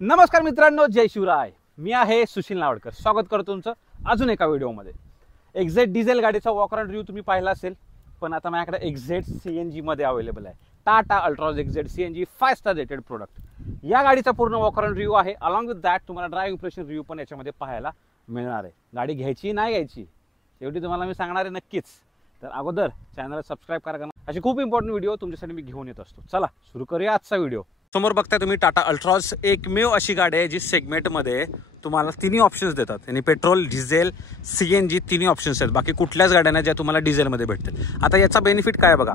नमस्कार मित्रांनो, जय शिवराय. मी आहे सुशील नावडकर. स्वागत करतो तुमचं अजून एका व्हिडिओमध्ये. एक्झेट डिझेल गाडीचा वॉक अराउंड रिव्ह्यू तुम्ही पाहिला असेल, पण आता माझ्याकडे एक्झेट CNG मध्ये अवेलेबल आहे. टाटा अल्ट्रॉज एक्झेट CNG 5 स्टार रेटेड प्रोडक्ट. या गाडीचा पूर्ण वॉक अराउंड रिव्ह्यू आहे. अलॉंग विथ दॅट तुम्हाला ड्राइव्ह इम्प्रेशन रिव्ह्यू पण याच्यामध्ये पाहायला मिळणार आहे. गाडी घ्यायची नाही घ्यायची एवढी तुम्हाला मी सांगणार आहे नक्कीच. तर अगोदर चॅनल सबस्क्राईब करा. अशी खूप इम्पॉर्टंट व्हिडिओ तुमच्यासाठी मी घेऊन येत असतो. चला सुरू करूया आजचा व्हिडिओ. समोर बघताय तुम्ही टाटा अल्ट्रॉज, एकमेव अशी गाडी आहे जी सेगमेंटमध्ये तुम्हाला तिन्ही ऑप्शन्स देतात. आणि पेट्रोल, डिझेल, CNG तिन्ही ऑप्शन्स आहेत. बाकी कुठल्याच गाड्यांना ज्या तुम्हाला डिझेलमध्ये भेटतील. आता याचा बेनिफिट काय बघा,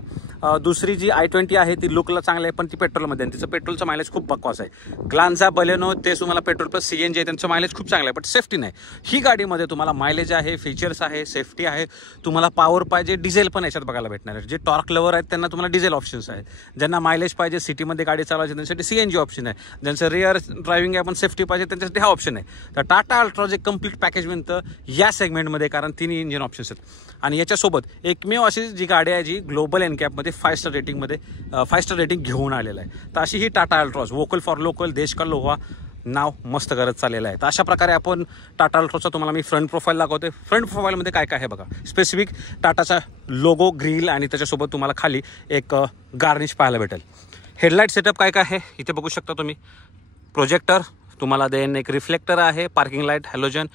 दुसरी जी i20 आहे ती लुकला चांगली आहे, पण ती पेट्रोलमध्ये आहे. तिचं पेट्रोलचं मायलेज खूप बकवास आहे. ग्लान्झा, बलेनो ते तुम्हाला पेट्रोल प्लस CNG आहे, त्यांचं मायलेज खूप चांगलं आहे, पण सेफ्टी नाही. ही गाडीमध्ये तुम्हाला मायलेज आहे, फीचर्स आहे, सेफ्टी आहे. तुम्हाला पॉवर पाहिजे, डिझेल पण याच्यात बघायला भेटणार आहे. जे टॉर्क लवर आहेत त्यांना तुम्हाला डिझेल ऑप्शन्स आहेत. ज्यांना मायलेज पाहिजे, सिटीमध्ये गाडी चालवायची त्यांच्यासाठी CNG ऑप्शन आहे. ज्यांचं रिअर ड्रायव्हिंग आहे पण सेफ्टी पाहिजे त्यांच्यासाठी हा ऑप्शन आहे. तर टाटा अल्ट्रॉज एक कम्प्लीट पॅकेज म्हणतं या सेगमेंटमध्ये, कारण तिन्ही इंजिन ऑप्शन्स आहेत. आणि याच्यासोबत एकमेव अशी जी गाडी आहे जी ग्लोबल एनकॅपमध्ये 5 स्टार रेटिंगमध्ये 5 स्टार रेटिंग घेऊन आलेलं आहे. तर अशी ही Tata Altroz, vocal for local, देश का लोहा नाव मस्त करत चाललेलं आहे. तर अशा प्रकारे आपण टाटा अल्ट्रॉजचा तुम्हाला मी फ्रंट प्रोफाईल दाखवते. फ्रंट प्रोफाईलमध्ये काय काय आहे बघा. स्पेसिफिक टाटाचा लोगो, ग्रिल आणि त्याच्यासोबत तुम्हाला खाली एक गार्निश पाहायला भेटेल. हेडलाईट सेटअप काय काय आहे इथे बघू शकता तुम्ही. प्रोजेक्टर तुम्हाला देन एक रिफ्लेक्टर आहे, parking light, halogen,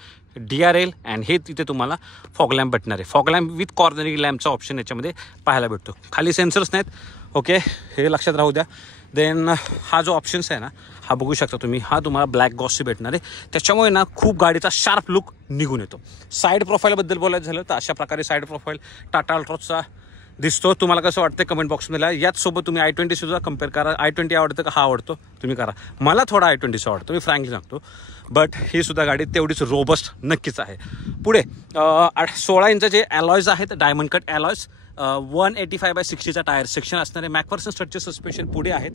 DRL and हे तिथे तुम्हाला फॉग लॅम्प भेटणार आहे. फॉग लॅम्प विथ कॉर्नरिंग लॅम्पचा ऑप्शन याच्यामध्ये पाहायला भेटतो. खाली सेन्सर्स नाहीत, ओके, हे लक्षात राहू द्या. देन हा जो ऑप्शन्स आहे ना, हा बघू शकता तुम्ही, हा तुम्हाला ब्लॅक गॉसची भेटणार आहे. त्याच्यामुळे ना खूप गाडीचा शार्प लुक निघून येतो. साईड प्रोफाईलबद्दल बोलायचं झालं तर अशा प्रकारे साईड प्रोफाईल टाटा अल्ट्रॉजचा दिसतो. तुम्हाला कसं वाटतं कमेंट बॉक्समध्ये. याच सोबत तुम्ही i20 सुद्धा कम्पेअर करा. i20 आवडतं का हा आवडतो तुम्ही करा. मला थोडा i20 आवडतो, मी फ्रँकली सांगतो, बट ही सुद्धा गाडी तेवढीच रोबस्ट नक्कीच आहे. पुढे 16 इंचाचे अलॉयज आहेत, डायमंड कट अलॉयज. 185/60चा टायर सेक्शन असणारे मॅकफर्सन स्ट्रक्चर सस्पेन्शन पुढे आहेत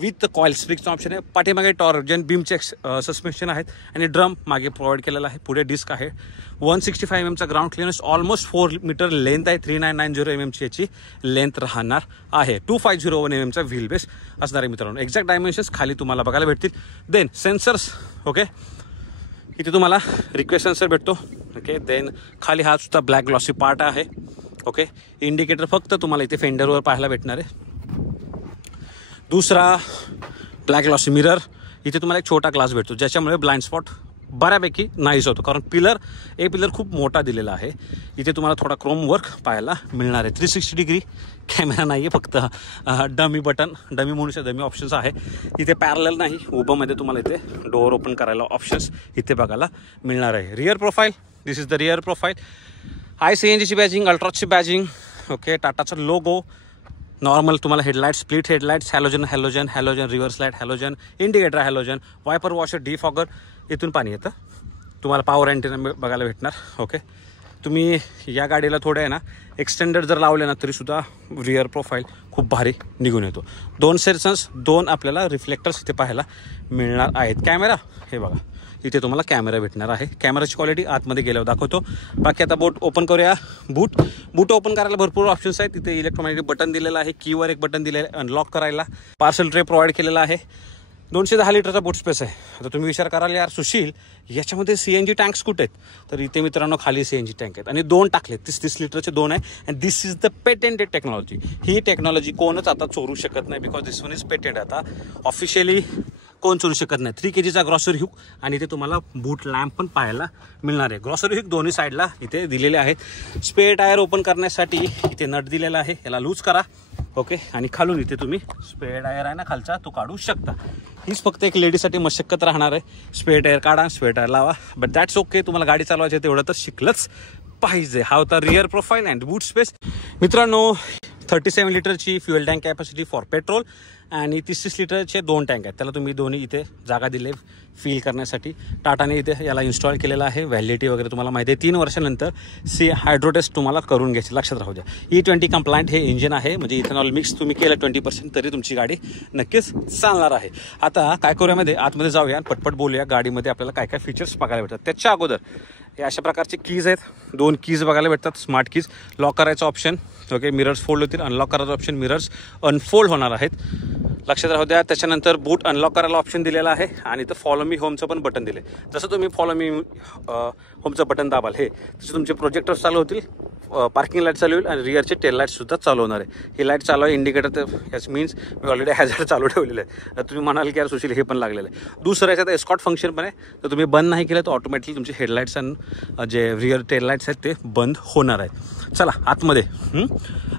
विथ कॉईल स्प्रिंगचा ऑप्शन आहे. पाठीमागे टॉर्जन बीमचे सस्पेन्शन आहेत आणि ड्रम मागे प्रोव्हाइड केलेला आहे. पुढे डिस्क आहे. 165 mm चा ground clearance, almost 4 metre length आहे. 3990 mm ची याची लेंथ राहणार आहे. 2501 mm चा व्हील बेस असणार आहे मित्रांनो. एक्झॅक्ट डायमेन्शन्स खाली तुम्हाला बघायला भेटतील. देन सेन्सर्स, ओके, इथे तुम्हाला रिक्वेस्ट सेन्सर भेटतो, ओके. देन खाली हा सुद्धा ब्लॅक ग्लॉसी पार्ट आहे, ओके. इंडिकेटर फक्त तुम्हाला इथे फेंडरवर पाहायला भेटणार आहे. दुसरा ब्लॅक ग्लॉसी मिरर, इथे तुम्हाला एक छोटा ग्लास भेटतो ज्याच्यामुळे ब्लाइंड स्पॉट बऱ्यापैकी नाहीच होतो, कारण पिलर खूप मोठा दिलेला आहे. इथे तुम्हाला थोडा क्रोम वर्क पाहायला मिळणार आहे. 360 डिग्री कॅमेरा नाही आहे, फक्त डमी बटन, डमी म्हणून डमी ऑप्शन्स आहे. इथे पॅरलल नाही, उभंमध्ये तुम्हाला इथे डोअर ओपन करायला ऑप्शन्स इथे बघायला मिळणार आहे. Rear profile, this is the rear profile. CNGची बॅजिंग, अल्ट्रॉजची बॅजिंग, ओके. टाटाचा लोगो, नॉर्मल तुम्हाला headlight, split headlights, halogen, reverse light, halogen, indicator halogen, wiper washer, defogger, इथून पाणी येतं. तुम्हाला पॉवर अँटेना बघायला भेटणार, ओके. तुम्ही या गाडीला थोडं आहे ना एक्सटेंडेड जर लावले ना तरीसुद्धा रिअर प्रोफाईल खूप भारी निघून येतो. 2 सेन्सर्स, 2 आपल्याला रिफ्लेक्टर्स इथे पाहायला मिळणार आहेत. कॅमेरा हे बघा, इथे तुम्हाला कॅमेरा भेटणार आहे. कॅमेराची क्वालिटी आतमध्ये गेल्यावर दाखवतो. बाकी आता बोट ओपन करूया. बूट ओपन करायला भरपूर ऑप्शन्स आहेत. तिथे इलेक्ट्रॉनिक बटन दिलेलं आहे, कीवर एक बटन दिलेलं आहे अनलॉक करायला. पार्सल ट्रे प्रोव्हाइड केलेला आहे. 210 लिटरचा बूट स्पेस आहे. आता तुम्ही विचार कराल यार सुशील याच्यामध्ये CNG टँक्स कुठे आहेत, तर इथे मित्रांनो खाली CNG टँक आहेत आणि 2 टाकलेत. 30 लिटरचे 2 आहे. And this is the patented technology. He technology कोणच आता चोरू शकत नाही, because this one is patent. आता ऑफिशियली कोण चोरू शकत नाही. 3 kgचा ग्रॉसरी हुक आणि इथे तुम्हाला बूट लॅम्प पण पाहायला मिळणार आहे. ग्रॉसरी हुक दोन्ही साईडला इथे दिलेले आहेत. स्पेअर टायर ओपन करण्यासाठी इथे नट दिलेला आहे, याला लूज करा, ओके. आणि खालून इथे तुम्ही स्पेअर टायर आहे ना खालचा, तो काढू शकता. हीच फक्त एक लेडीसाठी मशक्कत राहणार आहे. स्पेअर टायर काढा, स्पेअर टायर लावा, बट दॅट्स ओके. तुम्हाला गाडी चालवायची तेवढं तर शिकलंच पाहिजे. हा होता rear profile and boot space मित्रांनो. 37 लिटरची fuel tank capacity for petrol आणि 30 लिटरचे 2 टँक आहेत. त्याला तुम्ही दोन्ही इथे जागा दिले फील करण्यासाठी. टाटाने इथे याला इन्स्टॉल केलेलं आहे. व्हॅलिडिटी वगैरे तुम्हाला माहिती आहे. 3 वर्षानंतर हायड्रो टेस्ट तुम्हाला करून घ्यायची, लक्षात राहू द्या. E20 कंप्लायंट हे इंजिन आहे, म्हणजे इथेनॉल मिक्स तुम्ही केलं 20% तरी तुमची गाडी नक्कीच चालणार आहे. आता काय करूयामध्ये आतमध्ये जाऊया, पटपट बोलूया गाडीमध्ये आपल्याला काय काय फीचर्स बघायला भेटतात. त्याच्या अगोदर हे अशा प्रकारचे कीज आहेत. 2 कीज बघायला भेटतात, स्मार्ट कीज. लॉक करायचं ऑप्शन, ओके. मिरर्स फोल्ड होतील, अनलॉक करायचं ऑप्शन, मिरर्स अनफोल्ड होणार आहेत. लक्षात राहू द्या. त्याच्यानंतर बूट अनलॉक करायला ऑप्शन दिलेला आहे आणि इथं फॉलो मी होमचं पण बटन दिले. जसं तुम्ही फॉलो मी होमचं बटन दाबाल हे तसे तुमचे प्रोजेक्टर चालू होतील, पार्किंग लाईट चालू होईल आणि रिअरचे टेल लाईटसुद्धा चालू होणार आहे. ही लाईट चालू आहे इंडिकेटर, तर ह्याच मीन्स मी ऑलरेडी हॅझार्ड चालू ठेवलेलं आहे. तर तुम्ही म्हणाल की यार सुशील हे पण लागलेलं आहे. दुसरं याच्यात एस्कॉट फंक्शन पण आहे, तर तुम्ही बंद नाही केलं तर ऑटोमॅटिकली तुमचे हेडलाईट्स आणि जे रिअर टेल लाईट्स आहेत ते बंद होणार आहेत. चला आतमध्ये.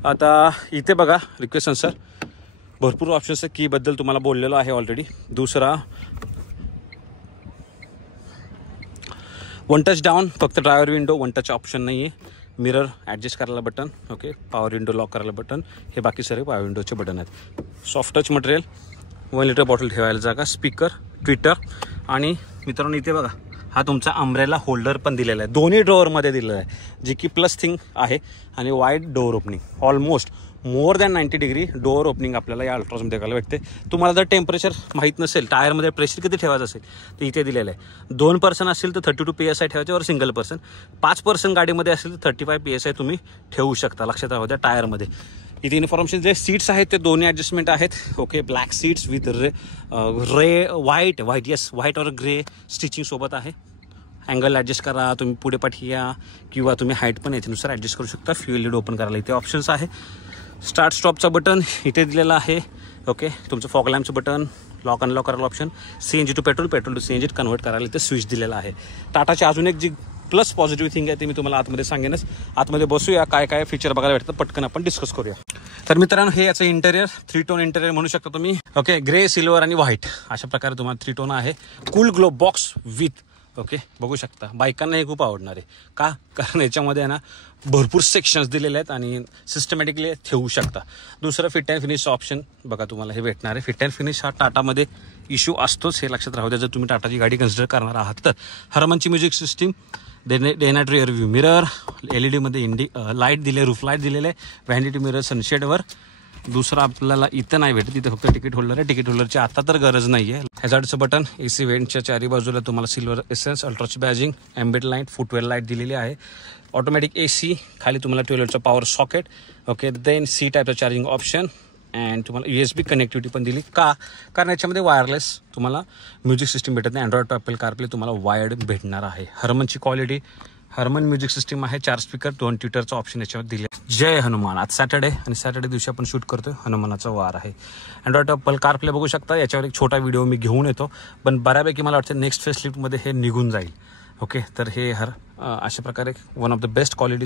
आता इथे बघा रिक्वेस्ट सर भरपूर ऑप्शन्स आहे. कीबद्दल तुम्हाला बोललेलो आहे ऑलरेडी. दुसरा वन टच डाऊन, फक्त driver window, one touch option नाही आहे. मिरर ॲडजस्ट करायला button, okay. Power window lock करायला बटन, हे बाकी सर्व पॉवर विंडोचे बटन आहेत. Soft touch material, 1 litre bottle ठेवायला जागा, स्पीकर, ट्विटर आणि मित्रांनो इथे बघा हा तुमचा अम्ब्रेला होल्डर पण दिलेला आहे. दोन्ही ड्रॉवरमध्ये दिलेला आहे, जे की प्लस थिंग आहे. आणि wide door opening, almost more than 90 degree door opening आपल्याला या अल्ट्राजमध्ये बघायला भेटते. तुम्हाला जर टेम्परेचर माहीत नसेल, टायरमध्ये प्रेशर किती ठेवायचं असेल तर इथे दिलेलं आहे. 2 पर्सन असेल तर 32 PSI ठेवायचे और सिंगल पर्सन. 5 पर्सन गाडीमध्ये असेल तर 35 PSI तुम्ही ठेवू शकता. लक्षात राहू द्या. टायरमध्ये इथे इन्फॉर्मेशन जे सीट्स आहेत ते दोन्ही ॲडजस्टमेंट आहेत, okay. Black seats with white yes white और ग्रे स्टिचिंग सोबत आहे. अँगल ॲडजस्ट करा, तुम्ही पुढे पाठी या किंवा तुम्ही हाईट पण याच्यानुसार ॲडजस्ट करू शकता. फ्युएल लीड ओपन करायला इथे ऑप्शन्स आहे. स्टार्ट स्टॉपचा बटन इथे दिलेला आहे, ओके. तुमचं फॉग लॅम्पचं बटन, लॉक अनलॉक करायला option, CNG to petrol, petrol to CNG convert करायला इथे स्विच दिलेला आहे. टाटाची अजून एक जी प्लस पॉझिटिव्ह थिंग आहे ते मी तुम्हाला आतमध्ये सांगेनच. आतमध्ये बसूया, काय काय फीचर बघायला भेटतं पटकन आपण डिस्कस करूया. तर मित्रांनो हे याचं इंटेरियर 3 टोन इंटेरियर म्हणू शकता तुम्ही, ओके. ग्रे, सिल्वर आणि व्हाईट अशा प्रकारे तुम्हाला 3 टोन आहे. Cool glove box with, okay. बघू शकता बायकांना हे खूप आवडणार आहे. का? कारण याच्यामध्ये आहे ना भरपूर सेक्शन्स दिलेले आहेत आणि सिस्टमॅटिकली ठेवू शकता. दुसरं फिट अँड फिनिश ऑप्शन बघा तुम्हाला हे भेटणार आहे. फिट अँड फिनिश हा टाटामध्ये इश्यू असतोच, हे लक्षात राहू द्या जर तुम्ही टाटाची गाडी कन्सिडर करणार आहात तर. हरमनची music system, day night rear view mirror, LED मध्ये लाईट दिले, रूफ लाईट दिलेले, व्हॅनिटी मिरर सनशेडवर. दुसरं आपल्याला इथं नाही भेटत, इथं फक्त तिकीट होल्डर आहे. तिकीट होल्डरची आता तर गरज नाही आहे. हॅझार्डचं बटन, AC वेंटच्या चारी बाजूला तुम्हाला सिल्वर एसेन्स, अल्ट्राची badging, ambient light, footwear light दिलेली आहे. ऑटोमॅटिक AC, खाली तुम्हाला 12 वोल्टचं power socket, okay. Then C टाईपचं चार्जिंग ऑप्शन अँड तुम्हाला USB कनेक्टिव्हिटी पण दिली. का? कारण याच्यामध्ये वायरलेस तुम्हाला म्युझिक सिस्टीम भेटत नाही. अँड्रॉइड टू ॲपल कारप्ले तुम्हाला वायर्ड भेटणार आहे. हरमनची क्वालिटी, हरमन म्युझिक सिस्टीम आहे. 4 स्पीकर, 2 ट्विटरचं ऑप्शन याच्यावर दिले. जय हनुमान. आज सॅटर्डे आणि सॅटर्डे दिवशी आपण शूट करतोय, हनुमानाचा वार आहे. अँड्रॉइड ॲपल कारप्ले बघू शकता. याच्यावर एक छोटा व्हिडिओ मी घेऊन येतो, पण बऱ्यापैकी मला वाटतं नेक्स्ट फेसलिफ्टमध्ये हे निघून जाईल, ओके. तर हे अशा प्रकारे one of the best quality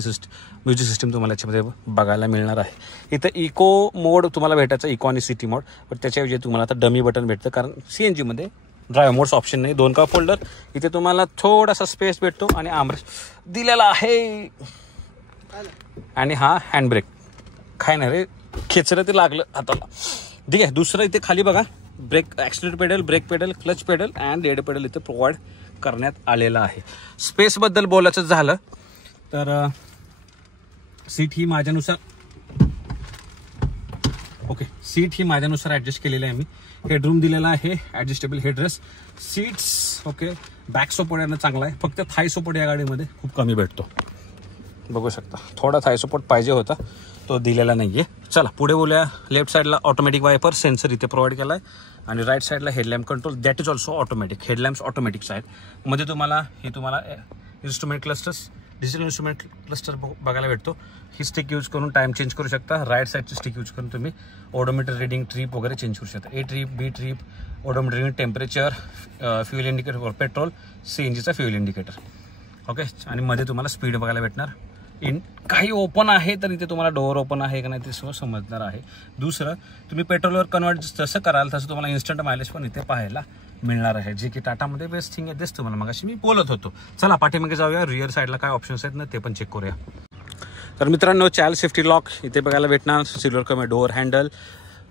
music system तुम्हाला याच्यामध्ये बघायला मिळणार आहे. इथं इको मोड तुम्हाला भेटायचं, इको आणि सिटी मोड, पण त्याच्याऐवजी तुम्हाला आता डमी बटन भेटतं कारण CNGमध्ये ड्रायव्हर मोड्स ऑप्शन नाही. 2 कप होल्डर, इथे तुम्हाला थोडासा स्पेस भेटतो आणि आर्मरेस्ट दिलेला आहे. आणि हा हँडब्रेक, काय नाही रे खेचरं ते लागलं हाताला, ठीक आहे. दुसरं इथे खाली बघा brake, accelerator pedal, brake pedal, clutch pedal and red pedal इथे प्रोव्हाइड करण्यात आलेला आहे. स्पेसबद्दल बोलायचं झालं तर सीट ही माझ्यानुसार, ओके, सीट ही माझ्यानुसार ॲडजस्ट केलेली आहे मी. हेडरूम दिलेला आहे, adjustable headrest seats, okay. Back support यानं चांगला आहे, फक्त थाय सपोर्ट या गाडीमध्ये खूप कमी भेटतो. बघू शकता थोडा थाय सपोर्ट पाहिजे होता, तो दिलेला नाही आहे. चला पुढे बोलूया. लेफ्ट साईडला ऑटोमॅटिक वायपर सेन्सर इथे प्रोव्हाइड केला आहे आणि राईट साईडला headlamp control, that is also automatic. Headlamps automatics आहेत. मध्ये तुम्हाला instrument clusters, digital instrument cluster बघायला भेटतो. ही स्टिक यूज करून टाइम चेंज करू शकता. राईट साईडची स्टिक यूज करून तुम्ही ओडोमीटर रिडिंग, ट्रिप वगैरे चेंज करू शकता. A trip, B trip, odometer reading, temperature, fuel indicator for petrol, CNGचा फ्युएल इंडिकेटर, ओके. आणि मध्ये तुम्हाला स्पीड बघायला भेटणार. काही ओपन आहे तर इथे तुम्हाला डोअर ओपन आहे का नाही ते सगळं समजणार आहे. दुसरं तुम्ही पेट्रोलवर कन्वर्ट जसं कराल तसं तुम्हाला इन्स्टंट मायलेज पण इथे पाहायला मिळणार आहे, जे की टाटामध्ये बेस्ट थिंग आहे. तेच तुम्हाला मगाशी मी बोलत होतो. चला पाठीमागे जाऊया. रिअर साईडला काय ऑप्शन्स आहेत ना ते पण चेक करूया. तर मित्रांनो चाइल्ड सेफ्टी लॉक इथे बघायला भेटणार. सिल्वर कलर डोअर हँडल,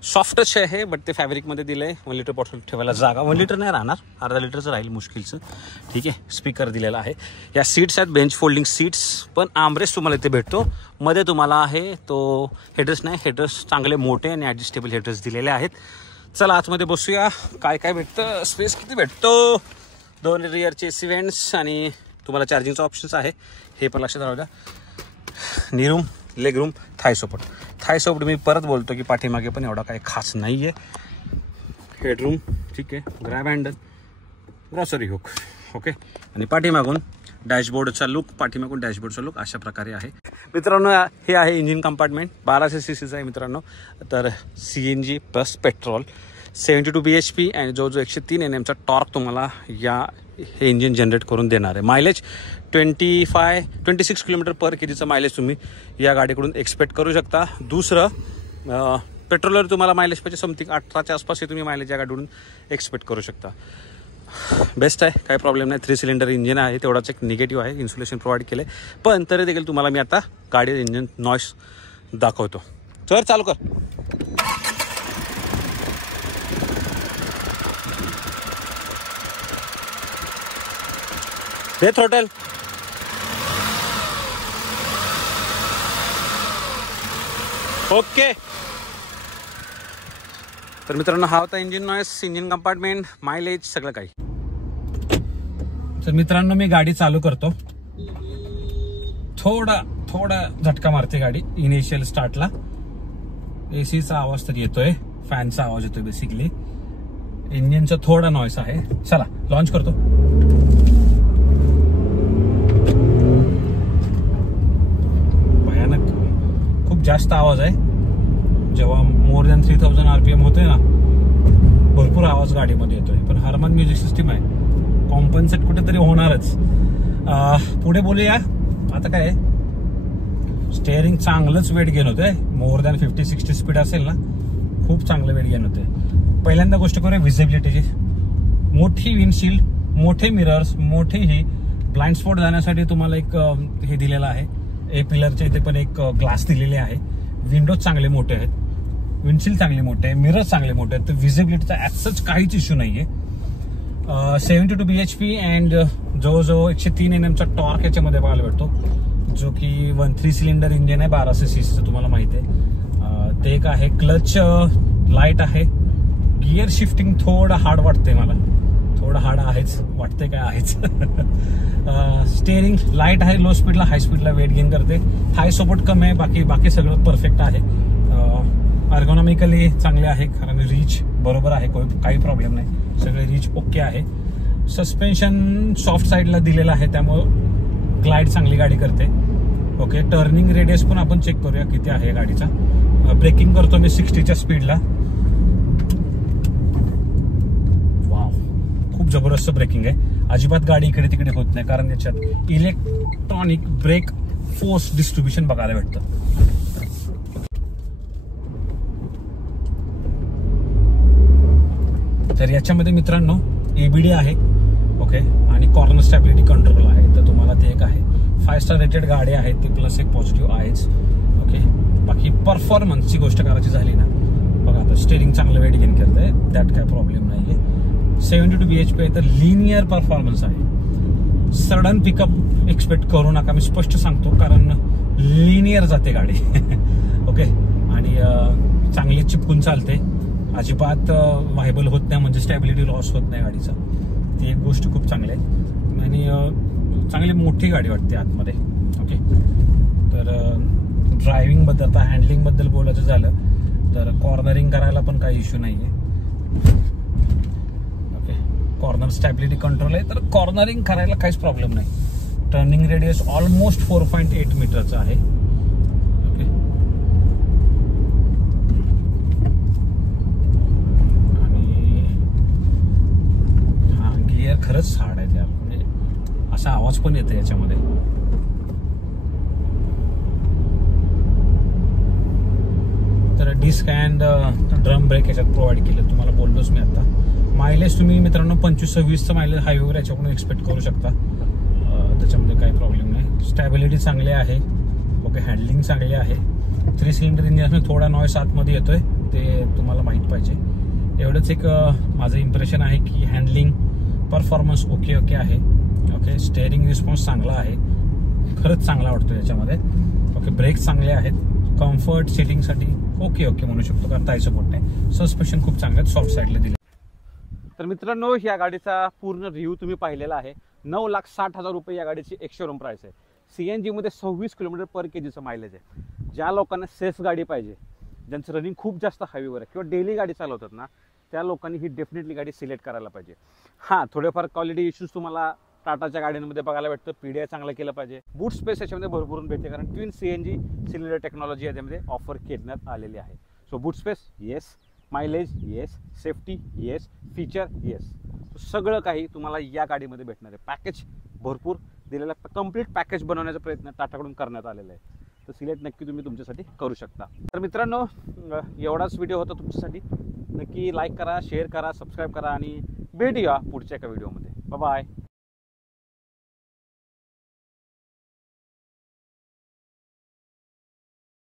सॉफ्टच आहे बट ते फॅब्रिकमध्ये दिलं आहे. 1 लिटर बॉटल ठेवायला जागा 1 लिटर नाही राहणार, अर्धा लिटरचं राहील मुश्किलचं, ठीक आहे. स्पीकर दिलेला आहे. या सीट्स आहेत बेंच फोल्डिंग सीट्स, पण आर्मरेस्ट तुम्हाला इथे भेटतो. मध्ये तुम्हाला आहे तो हेडर्स नाही, हेडर्स चांगले मोठे आणि ॲडजस्टेबल हेडर्स दिलेले आहेत. चला आतमध्ये बसूया. काय काय भेटतं, स्पेस किती भेटतो. 2 रिअरचे AC वेंट्स आणि तुम्हाला चार्जिंगचा ऑप्शन्स आहे, हे पण लक्षात राहू द्या. नीरूम, लेग रूम, थाय सपोर्ट. थाय सपोर्ट मी परत बोलतो की पाठीमागे पण एवढा काही खास नाही आहे. हेडरूम ठीक आहे, grab handle, grocery hook. Okay, आणि पाठीमागून डॅशबोर्डचा लुक, पाठीमागून डॅशबोर्डचा लुक अशा प्रकारे आहे मित्रांनो. हे आहे इंजिन कंपार्टमेंट, 1200 सीसीचं आहे मित्रांनो. तर CNG प्लस पेट्रोल, 72 BHP आणि जो 103 NMचा टॉर्क तुम्हाला हे इंजिन जनरेट करून देणार आहे. मायलेज 26 किलोमीटर पर kgचं मायलेज तुम्ही या गाडीकडून एक्सपेक्ट करू शकता. दुसरं, पेट्रोलवर तुम्हाला मायलेज पाहिजे समथिंग 18च्या आसपास तुम्ही मायलेज या गाडीकडून एक्सपेक्ट करू शकता. बेस्ट आहे, काही प्रॉब्लेम नाही. 3 सिलेंडर इंजिन आहे, तेवढाच एक निगेटिव्ह आहे, इन्सुलेशन प्रोव्हाइड केलं आहे. पण तरी देखील तुम्हाला मी आता गाडी इंजिन नॉईस दाखवतो. चल चालू कर. दे थ्रोटल. ओके, तर मित्रांनो हा होता engine noise, engine compartment, mileage, सगळं काही. तर मित्रांनो मी गाडी चालू करतो. थोडा झटका मारते गाडी इनिशियल स्टार्टला. एसीचा आवाज तर येतोय, फॅनचा आवाज येतोय बेसिकली. इंजिनचा थोडा नॉईस आहे. चला लॉन्च करतो. भयानक, खूप जास्त आवाज आहे. जेव्हा मोर दॅन 3000 RPM होते ना, भरपूर आवाज गाडीमध्ये येतोय. पण हार्मन म्युझिक सिस्टीम आहे, कॉम्पन्सेट कुठेतरी होणारच. पुढे बोलूया. आता काय, स्टेअरिंग चांगलंच वेट गेन होतंय. मोर दॅन 50-60 स्पीड असेल ना, खूप चांगलं वेट गेन होतंय. पहिल्यांदा गोष्ट करूया व्हिजिबिलिटीची. मोठी विंडशील्ड, मोठे मिरर्स, मोठे ही ब्लाइंड स्पॉट जाण्यासाठी तुम्हाला एक हे दिलेलं आहे. ए पिलरच्या इथे पण एक ग्लास दिलेले आहे. विंडोज चांगले मोठे आहेत, विंडशील्ड चांगले मोठे आहे, मिरर्स चांगले मोठे आहेत. तर व्हिजिबिलिटीचा ॲज सच काहीच इश्यू नाहीये. 72 BHP अँड जवळजवळ 103 NMचा टॉर्क याच्यामध्ये पाहायला भेटतो, जो की 3 सिलेंडर इंजिन आहे, 1200 सीसीचं तुम्हाला माहिती आहे. ते एक आहे. क्लच लाईट आहे. गिअर शिफ्टिंग थोडं हार्ड वाटते मला, थोडं हार्ड आहेच, वाटते काय आहेच. स्टेअरिंग लाईट आहे, लो स्पीडला हाय स्पीडला वेट गेन करते. हाय सपोर्ट कमी आहे, बाकी सगळं परफेक्ट आहे. अर्गोनॉमिकली चांगले आहे, कारण रीच बरोबर आहे, काही प्रॉब्लेम नाही, सगळे रीच ओके आहे. सस्पेन्शन सॉफ्ट साईडला दिलेलं आहे, त्यामुळं ग्लाइड चांगली गाडी करते. ओके, टर्निंग रेडियस पण आपण चेक करूया किती आहे गाडीचा. ब्रेकिंग करतो मी 60च्या स्पीडला. वाव, खूप जबरदस्त ब्रेकिंग आहे. अजिबात गाडी इकडे तिकडे होत नाही, कारण याच्यात इलेक्ट्रॉनिक ब्रेक फोर्स डिस्ट्रीब्युशन बघायला भेटतं. तर याच्यामध्ये मित्रांनो ABD आहे. ओके, आणि कॉर्नर स्टॅबिलिटी कंट्रोल आहे. तर तुम्हाला ते एक आहे. 5 स्टार रेटेड गाडी आहे, ते प्लस एक पॉझिटिव्ह आहेच. ओके, बाकी परफॉर्मन्सची गोष्ट करायची झाली ना, बघा आता स्टेअरिंग चांगलं वेट गेन करतंय, त्यात काय प्रॉब्लेम नाहीये. 72 BHP आहे, तर लिनियर परफॉर्मन्स आहे. सडन पिकअप एक्सपेक्ट करू नका, मी स्पष्ट सांगतो, कारण लिनियर जाते गाडी. ओके, आणि चांगली चिपकून चालते, अजिबात व्हायबल होत नाही, म्हणजे स्टॅबिलिटी लॉस होत नाही गाडीचा. ती एक गोष्ट खूप चांगली आहे. आणि चांगली मोठी गाडी वाटते आतमध्ये. ओके, तर ड्रायव्हिंग बद्दल, आता हँडलिंग बद्दल बोलायचं झालं तर कॉर्नरिंग करायला पण काही इश्यू नाहीये. ओके, कॉर्नर स्टॅबिलिटी कंट्रोल आहे, तर कॉर्नरिंग करायला काहीच प्रॉब्लेम नाही. टर्निंग रेडियस ऑलमोस्ट 4.8 मीटरचं आहे. ओके, आणि हा गिअर खरंच हार्ड आहे त्याला, म्हणजे असा आवाज पण येतो याच्यामध्ये. तर डिस्क अँड ड्रम ब्रेक याच्यात प्रोव्हाइड केलं, तुम्हाला बोललोच मी आता. मायलेज तुम्ही मित्रांनो 25-26चं मायलेज हायवेवर याच्याकडून एक्सपेक्ट करू शकता, त्याच्यामध्ये काही प्रॉब्लेम नाही. स्टॅबिलिटी चांगली आहे. ओके, हँडलिंग चांगली आहे. 3 सिलेंडर इंजिन थोडा नॉईस आतमध्ये येतोय, ते तुम्हाला माहीत पाहिजे. एवढंच एक माझं इम्प्रेशन आहे की हँडलिंग परफॉर्मन्स ओके आहे. ओके, स्टेअरिंग रिस्पॉन्स चांगला आहे, खरंच चांगला वाटतो याच्यामध्ये. ओके, ब्रेक चांगले आहेत. कम्फर्ट सिटिंगसाठी ओके म्हणू शकतो, कारण टाय सपोर्ट नाही. सस्पेन्शन खूप चांगलं आहे, सॉफ्ट साईडला दिले. तर मित्रांनो, या गाडीचा पूर्ण रिव्ह्यू तुम्ही पाहिलेला आहे. 9,60,000 रुपये या गाडीची शोरूम प्राइस आहे. CNG मध्ये 26 किलोमीटर पर kgचं मायलेज आहे. ज्या लोकांना सेफ गाडी पाहिजे, ज्यांचं रनिंग खूप जास्त हायवेवर आहे किंवा डेली गाडी चालवतात ना, त्या लोकांनी ही डेफिनेटली गाडी सिलेक्ट करायला पाहिजे. हां, थोडेफार क्वालिटी इश्यूज तुम्हाला टाटाच्या गाड्यांमध्ये बघायला भेटतं. PDI चांगलं केलं पाहिजे. बूट स्पेस याच्यामध्ये भरभरून भेटते, कारण ट्विन CNG सिलेंडर टेक्नॉलॉजी याच्यामध्ये ऑफर करण्यात आलेली आहे. So boot space yes, mileage yes, safety yes, feature yes, सगळं काही तुम्हाला या गाडीमध्ये भेटणार आहे. पॅकेज भरपूर दिलेला, कंप्लीट पॅकेज बनवण्याचा प्रयत्न टाटाकडून करण्यात आलेला आहे. तर सिलेक्ट नक्की तुम्ही तुमच्यासाठी करू शकता. तर मित्रांनो, एवढाच व्हिडिओ होता तुमच्यासाठी. नक्की लाईक करा, शेअर करा, सबस्क्राईब करा आणि भेटूया पुढच्या एका व्हिडिओमध्ये. बाय.